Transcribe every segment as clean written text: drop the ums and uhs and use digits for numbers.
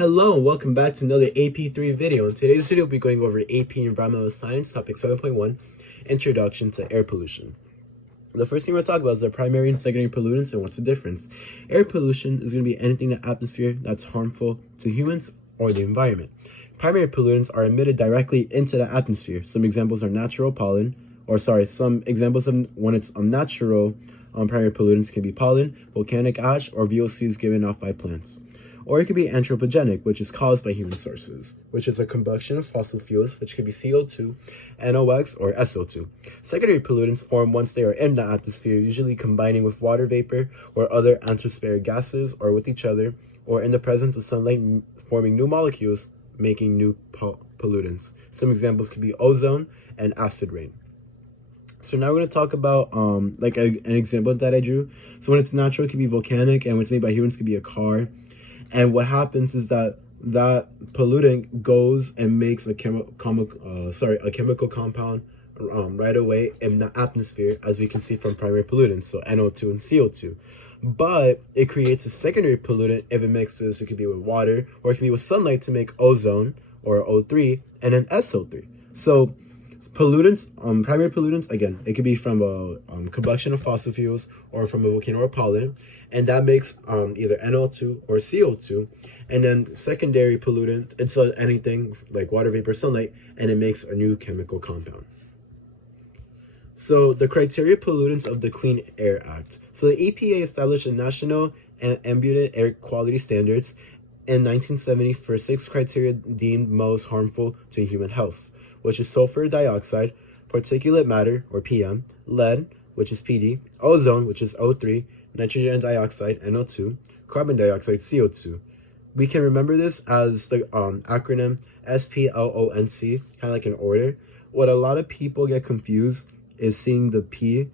Hello and welcome back to another AP3 video. In today's video, we'll be going over AP Environmental Science, topic 7.1, Introduction to Air Pollution. The first thing we're going to talk about is the primary and secondary pollutants and what's the difference. Air pollution is going to be anything in the atmosphere that's harmful to humans or the environment. Primary pollutants are emitted directly into the atmosphere. Some examples are natural pollen, some examples of when it's unnatural primary pollutants can be pollen, volcanic ash, or VOCs given off by plants. Or it could be anthropogenic, which is caused by human sources, which is a combustion of fossil fuels, which could be CO2, NOx, or SO2. Secondary pollutants form once they are in the atmosphere, usually combining with water vapor or other atmospheric gases, or with each other, or in the presence of sunlight forming new molecules, making new pollutants. Some examples could be ozone and acid rain. So now we're going to talk about an example that I drew. So when it's natural, it could be volcanic, and when it's made by humans, it could be a car. And what happens is that pollutant goes and makes a chemical compound right away in the atmosphere, as we can see from primary pollutants, so NO2 and CO2. But it creates a secondary pollutant if it mixes. It could be with water, or it could be with sunlight to make ozone or O3 and then SO3. So pollutants, primary pollutants, again, it could be from a combustion of fossil fuels or from a volcano or pollen, and that makes either NO2 or CO2. And then secondary pollutant, it's anything like water vapor, sunlight, and it makes a new chemical compound. So the criteria pollutants of the Clean Air Act. So the EPA established a national ambient air quality standards in 1970 for 6 criteria deemed most harmful to human health, which is sulfur dioxide, particulate matter, or PM, lead, which is PD, ozone, which is O3, nitrogen dioxide, NO2, carbon dioxide, CO2. We can remember this as the acronym SPLONC, kind of like in order. What a lot of people get confused is seeing the P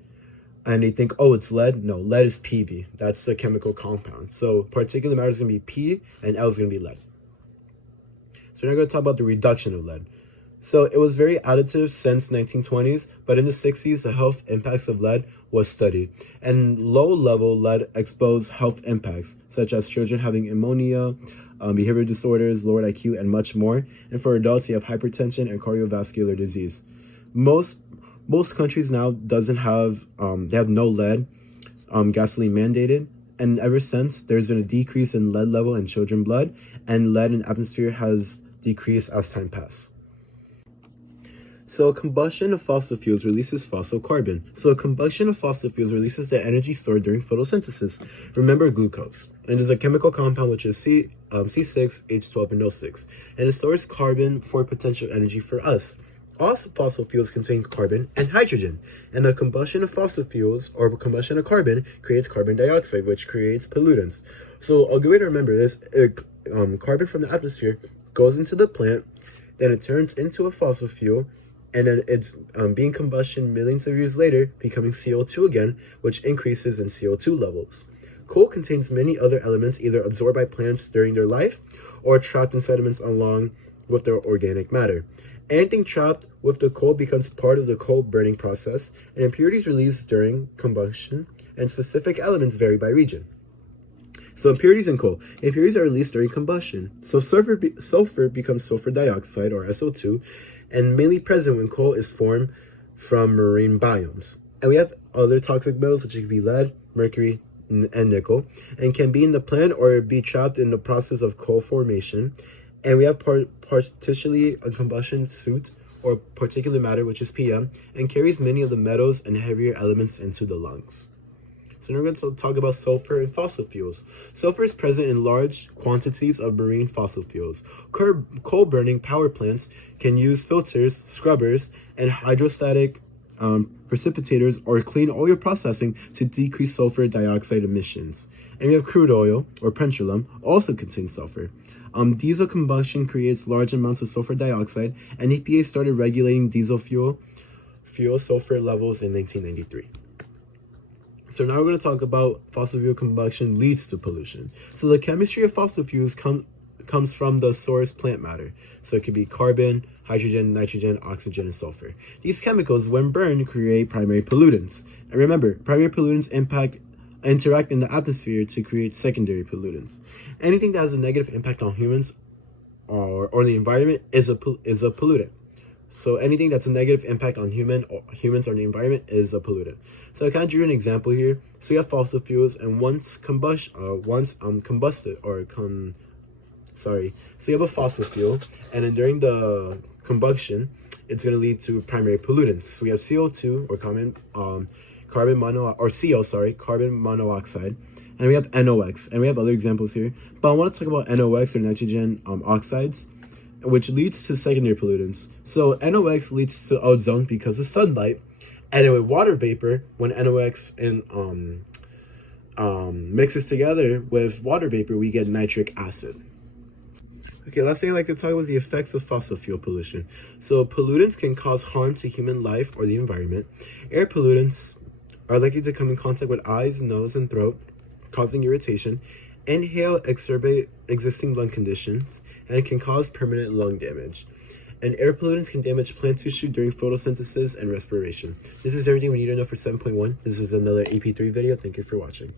and they think, oh, it's lead. No, lead is PB. That's the chemical compound. So particulate matter is going to be P and L is going to be lead. So we're going to talk about the reduction of lead. So it was very additive since 1920s, but in the 60s, the health impacts of lead was studied. And low-level lead exposed health impacts, such as children having pneumonia, behavioral disorders, lowered IQ, and much more. And for adults, you have hypertension and cardiovascular disease. Most countries now doesn't have, they have no lead gasoline mandated. And ever since, there's been a decrease in lead level in children's blood, and lead in the atmosphere has decreased as time passes. So combustion of fossil fuels releases fossil carbon. So combustion of fossil fuels releases the energy stored during photosynthesis. Remember glucose. And there's a chemical compound which is C6H12 and O6. And it stores carbon for potential energy for us. All fossil fuels contain carbon and hydrogen. And the combustion of fossil fuels or combustion of carbon creates carbon dioxide, which creates pollutants. So a good way to remember this, carbon from the atmosphere goes into the plant, then it turns into a fossil fuel, and then it's being combustion millions of years later, becoming CO2 again, which increases in CO2 levels. Coal contains many other elements either absorbed by plants during their life or trapped in sediments along with their organic matter. Anything trapped with the coal becomes part of the coal burning process, and impurities released during combustion, and specific elements vary by region. So impurities in coal. Impurities are released during combustion. So sulfur becomes sulfur dioxide, or SO2, and mainly present when coal is formed from marine biomes. And we have other toxic metals, which could be lead, mercury, and nickel, and can be in the plant or be trapped in the process of coal formation. And we have partially a combustion soot, or particulate matter, which is PM, and carries many of the metals and heavier elements into the lungs. So now we're going to talk about sulfur and fossil fuels. Sulfur is present in large quantities of marine fossil fuels. Coal-burning power plants can use filters, scrubbers, and hydrostatic precipitators or clean oil processing to decrease sulfur dioxide emissions. And we have crude oil, or petroleum, also contains sulfur. Diesel combustion creates large amounts of sulfur dioxide, and EPA started regulating diesel fuel sulfur levels in 1993. So now we're going to talk about fossil fuel combustion leads to pollution. So the chemistry of fossil fuels comes from the source plant matter. So it could be carbon, hydrogen, nitrogen, oxygen, and sulfur. These chemicals, when burned, create primary pollutants. And remember, primary pollutants impact interact in the atmosphere to create secondary pollutants. Anything that has a negative impact on humans or the environment is a pollutant. So anything that's a negative impact on humans or the environment is a pollutant. So I kind of drew an example here. So you have fossil fuels, and so you have a fossil fuel, and then during the combustion, it's going to lead to primary pollutants. So we have CO2 or carbon monoxide, and we have NOx, and we have other examples here. But I want to talk about NOx or nitrogen oxides, which leads to secondary pollutants. So NOx leads to ozone because of sunlight, and with water vapor, when NOx mixes together with water vapor, we get nitric acid. Okay, last thing I'd like to talk about is the effects of fossil fuel pollution. So pollutants can cause harm to human life or the environment. Air pollutants are likely to come in contact with eyes, nose, and throat, causing irritation. Inhale exacerbate existing lung conditions, and it can cause permanent lung damage. And air pollutants can damage plant tissue during photosynthesis and respiration. This is everything we need to know for 7.1. This is another AP3 video. Thank you for watching.